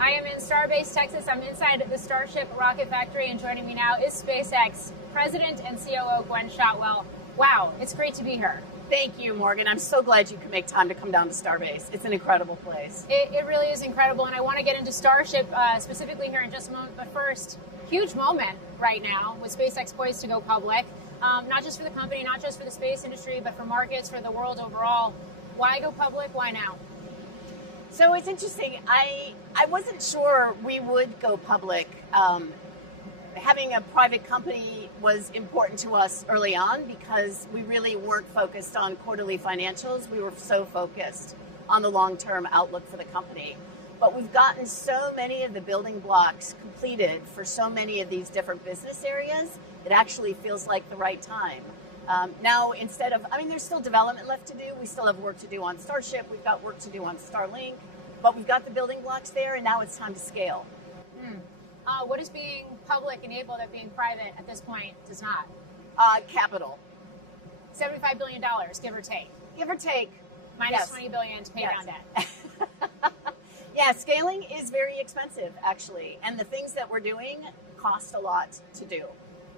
I am in Starbase, Texas. I'm inside the Starship rocket factory, and joining me now is SpaceX President and COO Gwynne Shotwell. Wow, it's great to be here. Thank you, Morgan. I'm so glad you could make time to come down to Starbase. It's an incredible place. It really is incredible, and I want to get into Starship specifically here in just a moment. But first, huge moment right now with SpaceX poised to go public, not just for the company, not just for the space industry, but for markets, for the world overall. Why go public? Why now? So it's interesting. I wasn't sure we would go public. Having a private company was important to us early on because we really weren't focused on quarterly financials. We were so focused on the long-term outlook for the company. But we've gotten so many of the building blocks completed for so many of these different business areas, it actually feels like the right time. Now, there's still development left to do. We still have work to do on Starship. We've got work to do on Starlink, but we've got the building blocks there, and now it's time to scale. What is being public enable that being private at this point does not? Capital. $75 billion, give or take. Give or take. Minus Yes. $20 billion to pay down debt. Yeah, scaling is very expensive, actually. And the things that we're doing cost a lot to do.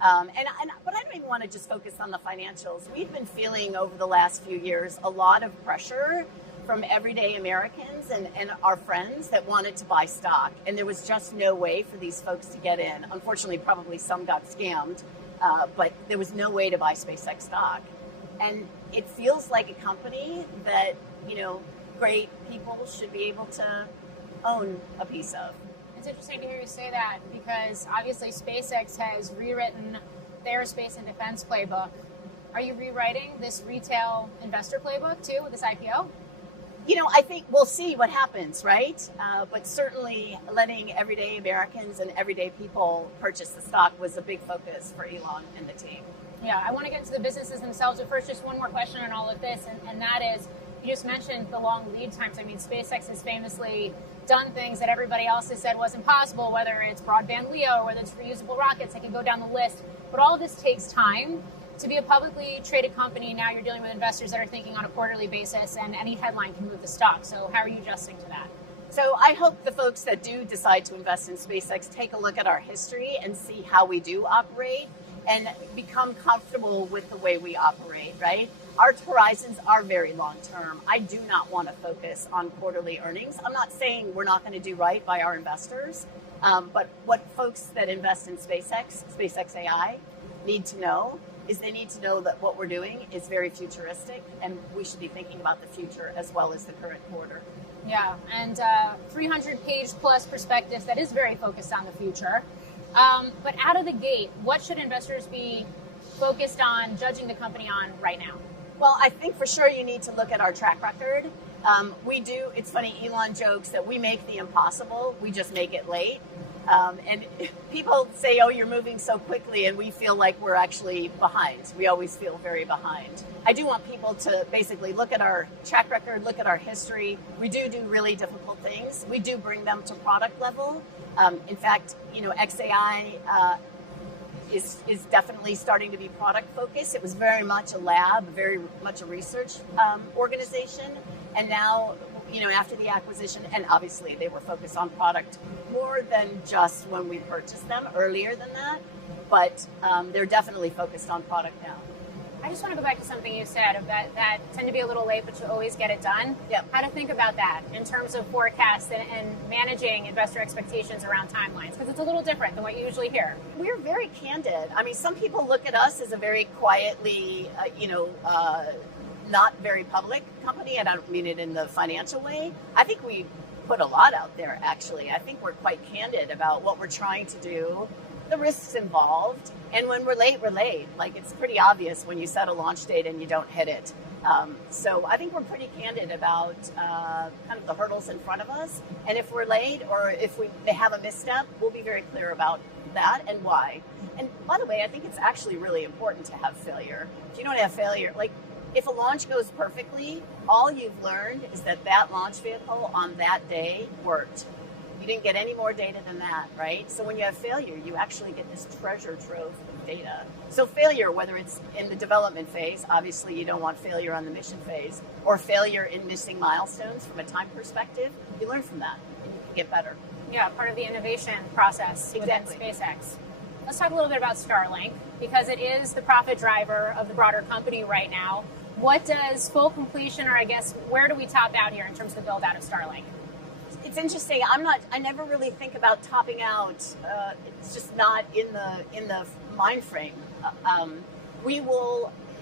But I don't even want to just focus on the financials. We've been feeling over the last few years a lot of pressure from everyday Americans and our friends that wanted to buy stock. And there was just no way for these folks to get in. Unfortunately, probably some got scammed, but there was no way to buy SpaceX stock. And it feels like a company that, great people should be able to own a piece of. It's interesting to hear you say that because obviously SpaceX has rewritten their space and defense playbook. Are you rewriting this retail investor playbook too with this IPO? I think we'll see what happens, right? But certainly letting everyday Americans and everyday people purchase the stock was a big focus for Elon and the team. Yeah, I want to get into the businesses themselves, but first, just one more question on all of this, and that is, you just mentioned the long lead times. I mean, SpaceX has famously done things that everybody else has said was impossible, whether it's broadband LEO or whether it's reusable rockets. I could go down the list, but all of this takes time. To be a publicly traded company, now you're dealing with investors that are thinking on a quarterly basis, and any headline can move the stock. So how are you adjusting to that? So I hope the folks that do decide to invest in SpaceX take a look at our history and see how we do operate and become comfortable with the way we operate, right? Our horizons are very long term. I do not want to focus on quarterly earnings. I'm not saying we're not going to do right by our investors, but what folks that invest in SpaceX AI need to know is they need to know that what we're doing is very futuristic, and we should be thinking about the future as well as the current quarter. Yeah, and 300-page plus perspectives that is very focused on the future. But out of the gate, what should investors be focused on judging the company on right now? Well, I think for sure you need to look at our track record. It's funny, Elon jokes that we make the impossible, we just make it late. And people say, oh, you're moving so quickly, and we feel like we're actually behind. We always feel very behind. I do want people to basically look at our track record, look at our history. We do really difficult things. We do bring them to product level. In fact, XAI is definitely starting to be product focused. It was very much a lab, very much a research organization. And now, after the acquisition, and obviously they were focused on product more than just when we purchased them, earlier than that, but they're definitely focused on product now. I just want to go back to something you said about that tend to be a little late, but you always get it done. Yep. How to think about that in terms of forecasts and managing investor expectations around timelines, because it's a little different than what you usually hear. We're very candid. I mean, some people look at us as a very quietly, not very public company, and I don't mean it in the financial way. I think we put a lot out there, actually. I think we're quite candid about what we're trying to do, the risks involved, and when we're late, we're late. Like, it's pretty obvious when you set a launch date and you don't hit it. So I think we're pretty candid about kind of the hurdles in front of us, and if we're late or if they have a misstep, we'll be very clear about that and why. And by the way, I think it's actually really important to have failure. If you don't have failure, like, if a launch goes perfectly, all you've learned is that launch vehicle on that day worked. You didn't get any more data than that, right? So when you have failure, you actually get this treasure trove of data. So failure, whether it's in the development phase, obviously you don't want failure on the mission phase, or failure in missing milestones from a time perspective, you learn from that and you get better. Yeah, part of the innovation process within SpaceX. Let's talk a little bit about Starlink, because it is the profit driver of the broader company right now. What does full completion, or I guess, where do we top out here in terms of the build out of Starlink? It's interesting. I never really think about topping out. It's just not in the mind frame.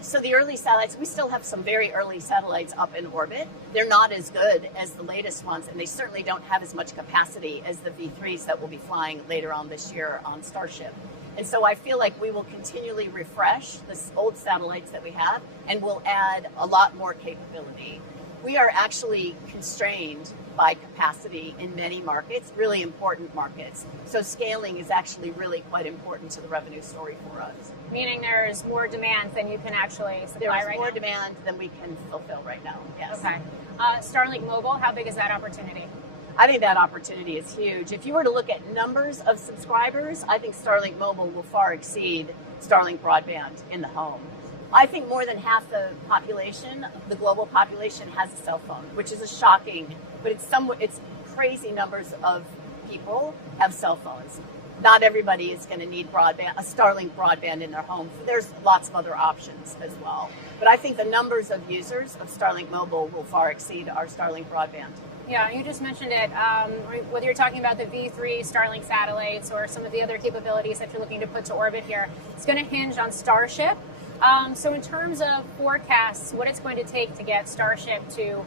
So the early satellites, we still have some very early satellites up in orbit. They're not as good as the latest ones, and they certainly don't have as much capacity as the V3s that will be flying later on this year on Starship. And so I feel like we will continually refresh the old satellites that we have, and we'll add a lot more capability. We are actually constrained by capacity in many markets, really important markets. So scaling is actually really quite important to the revenue story for us. Meaning there's more demand than you can actually supply right now? There's more demand than we can fulfill right now, yes. Okay. Starlink Mobile, how big is that opportunity? I think that opportunity is huge. If you were to look at numbers of subscribers, I think Starlink Mobile will far exceed Starlink broadband in the home. I think more than half the population, the global population, has a cell phone, which is a shocking, but it's crazy numbers of people have cell phones. Not everybody is going to need broadband, a Starlink broadband in their home. There's lots of other options as well. But I think the numbers of users of Starlink Mobile will far exceed our Starlink broadband. Yeah, you just mentioned it. Whether you're talking about the V3 Starlink satellites or some of the other capabilities that you're looking to put to orbit here, it's going to hinge on Starship. So in terms of forecasts, what it's going to take to get Starship to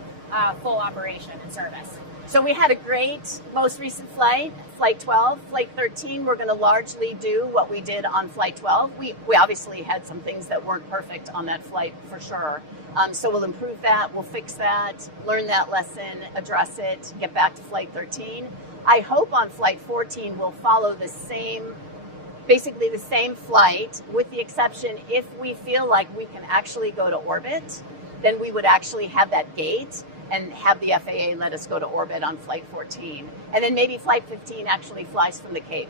full operation and service? So we had a great most recent flight, Flight 12. Flight 13, we're going to largely do what we did on Flight 12. We obviously had some things that weren't perfect on that flight for sure. So we'll improve that, we'll fix that, learn that lesson, address it, get back to Flight 13. I hope on Flight 14 we'll follow basically the same flight, with the exception if we feel like we can actually go to orbit, then we would actually have that gate and have the FAA let us go to orbit on Flight 14. And then maybe Flight 15 actually flies from the Cape.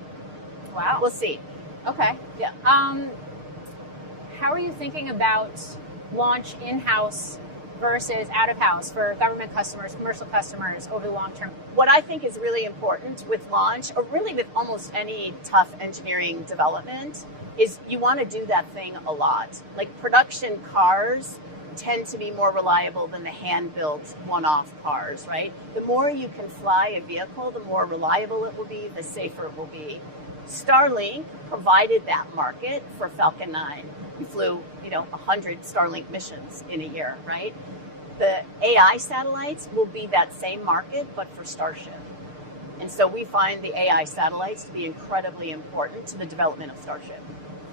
Wow. We'll see. Okay. Yeah. How are you thinking about launch in-house versus out-of-house for government customers, commercial customers over the long term? What I think is really important with launch, or really with almost any tough engineering development, is you want to do that thing a lot. Like production cars tend to be more reliable than the hand-built one-off cars, right? The more you can fly a vehicle, the more reliable it will be, the safer it will be. Starlink provided that market for Falcon 9. We flew, 100 Starlink missions in a year, right? The AI satellites will be that same market, but for Starship. And so we find the AI satellites to be incredibly important to the development of Starship.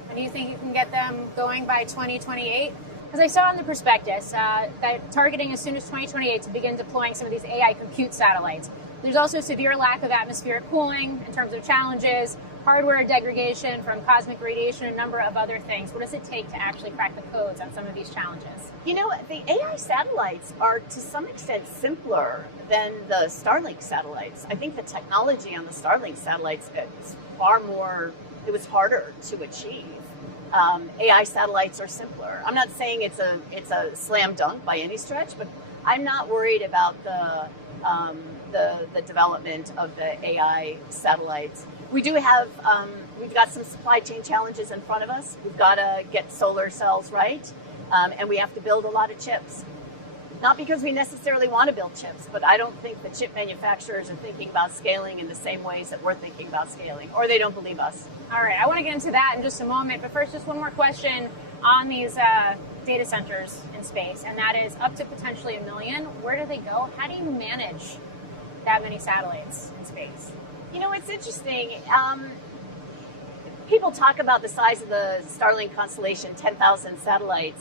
And do you think you can get them going by 2028? Because I saw in the prospectus that targeting as soon as 2028 to begin deploying some of these AI compute satellites. There's also a severe lack of atmospheric cooling in terms of challenges, hardware degradation from cosmic radiation, a number of other things. What does it take to actually crack the codes on some of these challenges? The AI satellites are to some extent simpler than the Starlink satellites. I think the technology on the Starlink satellites is it was harder to achieve. AI satellites are simpler. I'm not saying it's a slam dunk by any stretch, but I'm not worried about the development of the AI satellites. We do have, we've got some supply chain challenges in front of us. We've got to get solar cells right, and we have to build a lot of chips. Not because we necessarily want to build chips, but I don't think the chip manufacturers are thinking about scaling in the same ways that we're thinking about scaling, or they don't believe us. All right, I want to get into that in just a moment, but first, just one more question on these data centers in space, and that is up to potentially 1 million. Where do they go? How do you manage that many satellites in space? It's interesting. People talk about the size of the Starlink constellation, 10,000 satellites.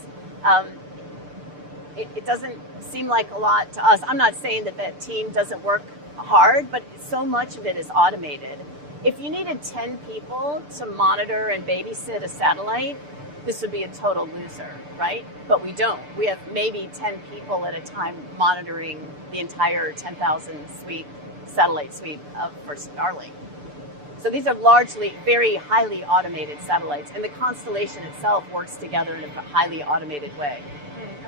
It doesn't seem like a lot to us. I'm not saying that team doesn't work hard, but so much of it is automated. If you needed 10 people to monitor and babysit a satellite, this would be a total loser, right? But we don't. We have maybe 10 people at a time monitoring the entire 10,000 satellite suite for Starlink. So these are largely very highly automated satellites, and the constellation itself works together in a highly automated way.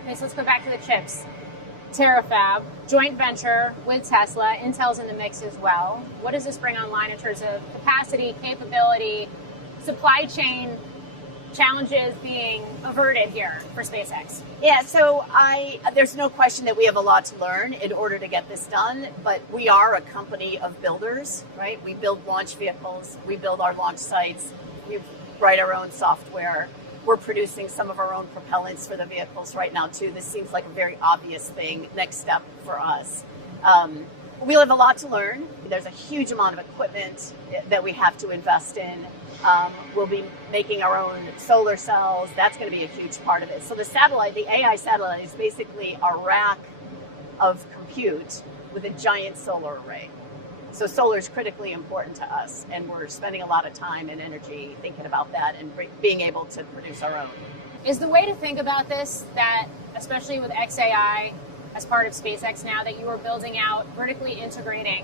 Okay, so let's go back to the chips. Terafab, joint venture with Tesla. Intel's in the mix as well. What does this bring online in terms of capacity, capability, supply chain challenges being averted here for SpaceX? Yeah, so there's no question that we have a lot to learn in order to get this done, but we are a company of builders, right? We build launch vehicles, we build our launch sites, we write our own software. We're producing some of our own propellants for the vehicles right now too. This seems like a very obvious thing, next step for us. We have a lot to learn. There's a huge amount of equipment that we have to invest in. We'll be making our own solar cells. That's going to be a huge part of it. So the satellite, the AI satellite, is basically a rack of compute with a giant solar array. So solar is critically important to us, and we're spending a lot of time and energy thinking about that and being able to produce our own. Is the way to think about this that, especially with XAI as part of SpaceX now, that you are building out, vertically integrating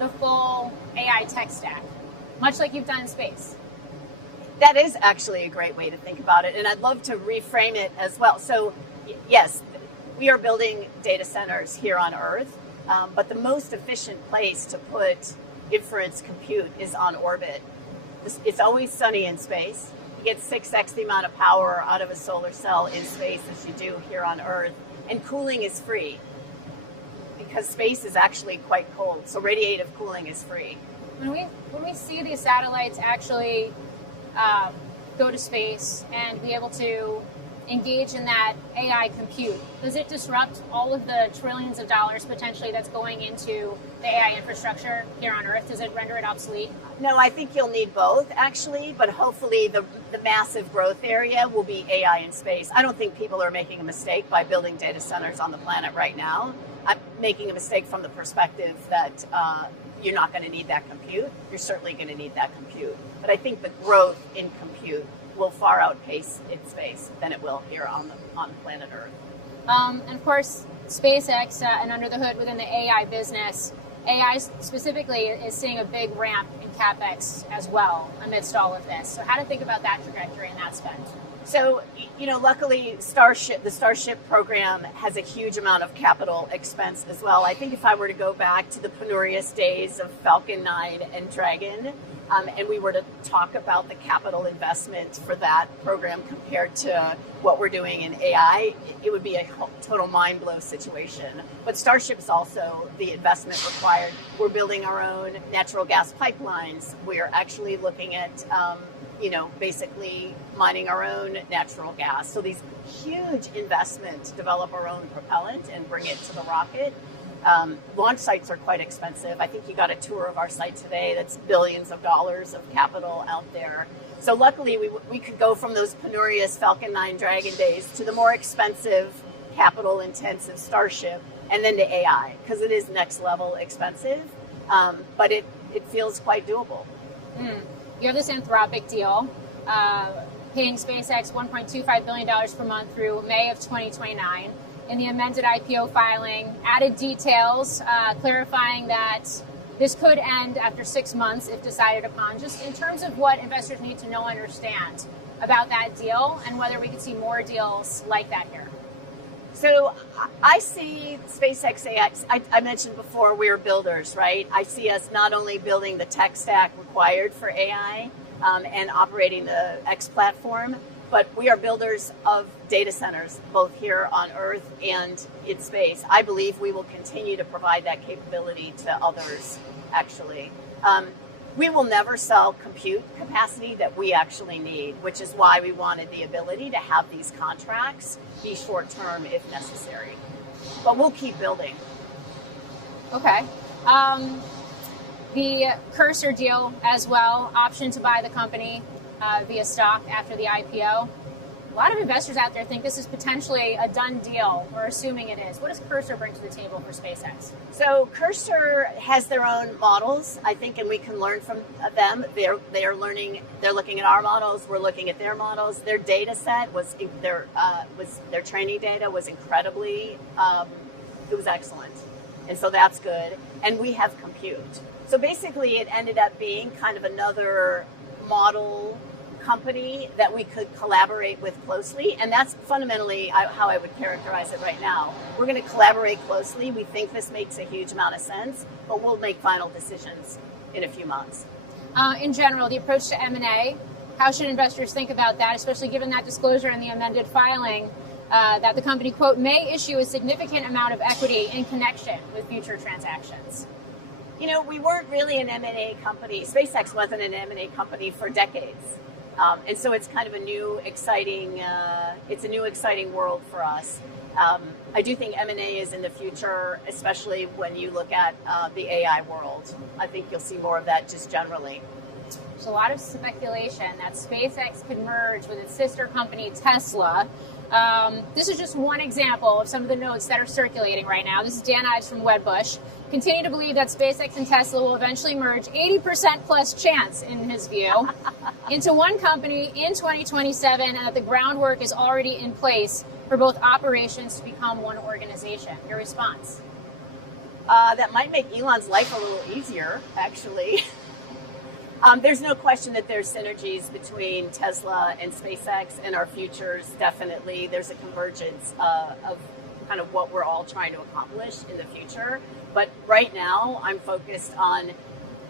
the full AI tech stack, much like you've done in space? That is actually a great way to think about it, and I'd love to reframe it as well. So yes, we are building data centers here on Earth, but the most efficient place to put inference compute is on orbit. It's always sunny in space. You get 6x the amount of power out of a solar cell in space as you do here on Earth, and cooling is free because space is actually quite cold, so radiative cooling is free. When we see these satellites actually go to space and be able to engage in that AI compute, does it disrupt all of the trillions of dollars potentially that's going into the AI infrastructure here on Earth? Does it render it obsolete? No, I think you'll need both, actually, but hopefully the massive growth area will be AI in space. I don't think people are making a mistake by building data centers on the planet right now. I'm making a mistake from the perspective that you're not going to need that compute. You're certainly going to need that compute. But I think the growth in compute will far outpace in space than it will here on planet Earth. And of course, SpaceX and under the hood within the AI business, AI specifically is seeing a big ramp in CapEx as well amidst all of this. So how to think about that trajectory and that spend? So, luckily, the Starship program has a huge amount of capital expense as well. I think if I were to go back to the penurious days of Falcon 9 and Dragon, and we were to talk about the capital investment for that program compared to what we're doing in AI, it would be a total mind-blow situation. But Starship is also the investment required. We're building our own natural gas pipelines. We're actually looking at basically mining our own natural gas. So these huge investments to develop our own propellant and bring it to the rocket. Launch sites are quite expensive. I think you got a tour of our site today. That's billions of dollars of capital out there. So luckily we could go from those penurious Falcon 9 Dragon days to the more expensive, capital intensive Starship, and then to AI, because it is next level expensive, but it feels quite doable. You have this Anthropic deal, paying SpaceX $1.25 billion per month through May of 2029. In the amended IPO filing, added details clarifying that this could end after 6 months if decided upon. Just in terms of what investors need to know and understand about that deal and whether we could see more deals like that here. So I see SpaceX AI, I mentioned before, we're builders, right? I see us not only building the tech stack required for AI and operating the X platform, but we are builders of data centers, both here on Earth and in space. I believe we will continue to provide that capability to others, actually. We will never sell compute capacity that we actually need, which is why we wanted the ability to have these contracts be short-term if necessary. But we'll keep building. Okay. The Cursor deal as well, option to buy the company via stock after the IPO. A lot of investors out there think this is potentially a done deal, or assuming it is. What does Cursor bring to the table for SpaceX? So Cursor has their own models, I think, and we can learn from them. They're looking at our models. We're looking at their models. Their data set their training data was incredibly, it was excellent. And so that's good. And we have compute. So basically it ended up being kind of another model company that we could collaborate with closely, and that's fundamentally how I would characterize it right now. We're going to collaborate closely. We think this makes a huge amount of sense, but we'll make final decisions in a few months. In general, the approach to M&A, how should investors think about that, especially given that disclosure in the amended filing that the company, quote, may issue a significant amount of equity in connection with future transactions? You know, we weren't really an M&A company. SpaceX wasn't an M&A company for decades. And so it's kind of a new, exciting world for us. I do think M&A is in the future, especially when you look at the AI world. I think you'll see more of that just generally. There's a lot of speculation that SpaceX could merge with its sister company, Tesla. This is just one example of some of the notes that are circulating right now. This is Dan Ives from Wedbush. Continue to believe that SpaceX and Tesla will eventually merge, 80% plus chance in his view, into one company in 2027, and that the groundwork is already in place for both operations to become one organization. Your response? That might make Elon's life a little easier, actually. There's no question that there's synergies between Tesla and SpaceX and our futures. Definitely, there's a convergence of kind of what we're all trying to accomplish in the future. But right now, I'm focused on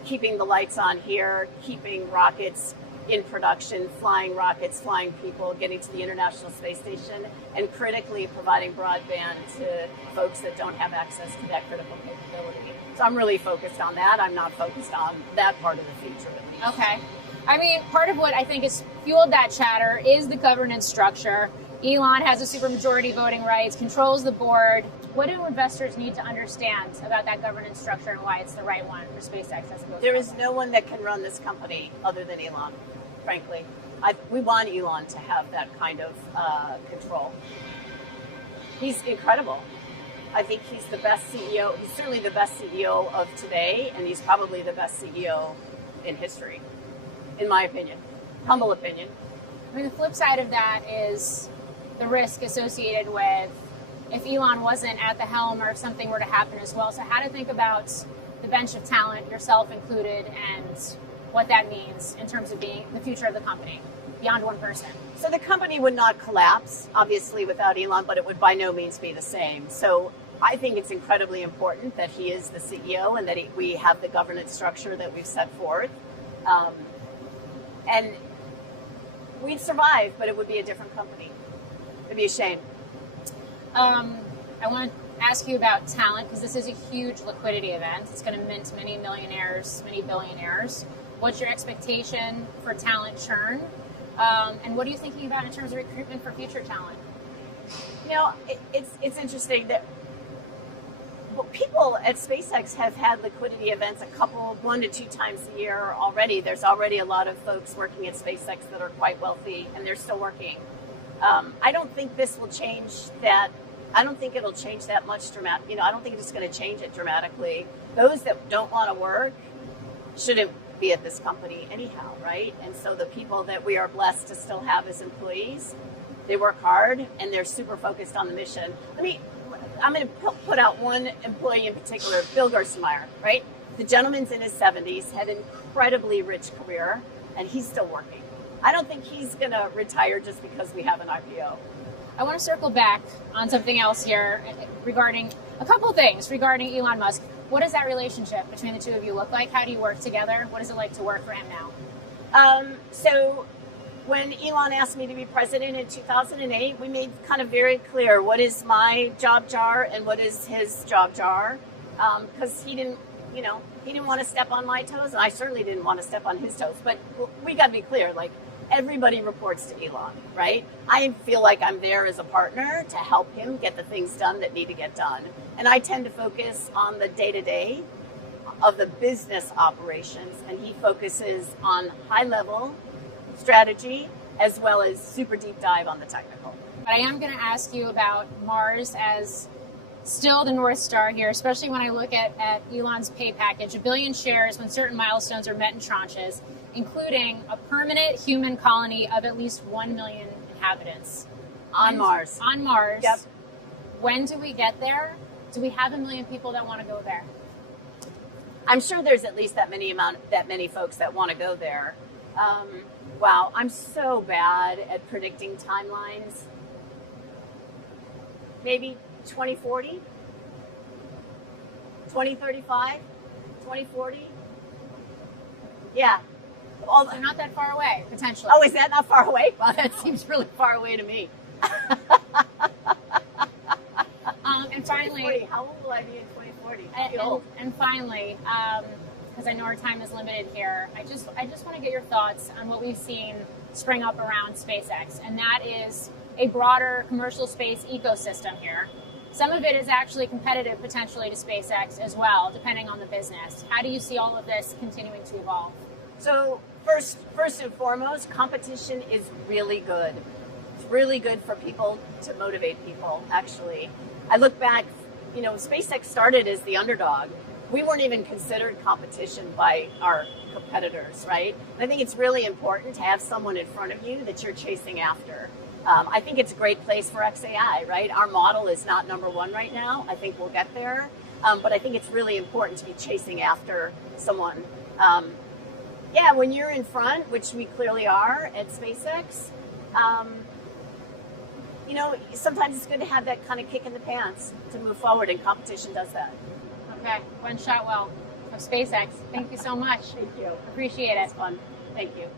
keeping the lights on here, keeping rockets in production, flying rockets, flying people, getting to the International Space Station, and critically providing broadband to folks that don't have access to that critical capability. So I'm really focused on that. I'm not focused on that part of the future, at least. Okay. I mean, part of what I think has fueled that chatter is the governance structure. Elon has a supermajority voting rights, controls the board. What do investors need to understand about that governance structure and why it's the right one for SpaceX as opposed There is no one that can run this company other than Elon, frankly. We want Elon to have that kind of control. He's incredible. I think he's the best CEO. He's certainly the best CEO of today, and he's probably the best CEO in history, in my opinion. Humble opinion. I mean, the flip side of that is the risk associated with if Elon wasn't at the helm or if something were to happen as well. So how to think about the bench of talent, yourself included, and what that means in terms of being the future of the company beyond one person. So the company would not collapse, obviously, without Elon, but it would by no means be the same. So I think it's incredibly important that he is the CEO and that we have the governance structure that we've set forth. And we'd survive, but it would be a different company. It'd be a shame. I want to ask you about talent because this is a huge liquidity event. It's going to mint many millionaires, many billionaires. What's your expectation for talent churn? And what are you thinking about in terms of recruitment for future talent? You know, it's interesting that people at SpaceX have had liquidity events 1 to 2 times a year already. There's already a lot of folks working at SpaceX that are quite wealthy, and they're still working. I don't think this will change that. I don't think it'll change that much dramatic. I don't think it's going to change it dramatically. Those that don't want to work shouldn't be at this company anyhow, right? And so the people that we are blessed to still have as employees, they work hard and they're super focused on the mission. I'm going to put out one employee in particular, Bill Gerstenmaier, right? The gentleman's in his 70s, had an incredibly rich career, and he's still working. I don't think he's going to retire just because we have an IPO. I want to circle back on something else here regarding a couple things regarding Elon Musk. What does that relationship between the two of you look like? How do you work together? What is it like to work for him now? So when Elon asked me to be president in 2008, we made kind of very clear what is my job jar and what is his job jar, because he didn't want to step on my toes, and I certainly didn't want to step on his toes. But we got to be clear, everybody reports to Elon, right? I feel like I'm there as a partner to help him get the things done that need to get done. And I tend to focus on the day-to-day of the business operations, and he focuses on high-level strategy as well as super deep dive on the technical. But I am going to ask you about Mars as still the North Star here, especially when I look at Elon's pay package, 1 billion shares when certain milestones are met in tranches, including a permanent human colony of at least 1 million inhabitants. On Mars. On Mars. Yep. When do we get there? Do we have 1 million people that want to go there? I'm sure there's at least that many folks that want to go there. Wow, I'm so bad at predicting timelines. Maybe 2040, 2035, 2040. Yeah. So not that far away, potentially. Oh, is that not far away? Well, that seems really far away to me. And finally, how old will I be in 2040? And finally, because I know our time is limited here, I just want to get your thoughts on what we've seen spring up around SpaceX, and that is a broader commercial space ecosystem here. Some of it is actually competitive potentially to SpaceX as well, depending on the business. How do you see all of this continuing to evolve? So first and foremost, competition is really good. It's really good for people to motivate people, actually. I look back, SpaceX started as the underdog. We weren't even considered competition by our competitors, right? And I think it's really important to have someone in front of you that you're chasing after. I think it's a great place for XAI, right? Our model is not number one right now. I think we'll get there. But I think it's really important to be chasing after someone. When you're in front, which we clearly are at SpaceX, sometimes it's good to have that kind of kick in the pants to move forward, and competition does that. Okay, Gwynne Shotwell of SpaceX, thank you so much. Thank you. Appreciate it. It's fun. Thank you.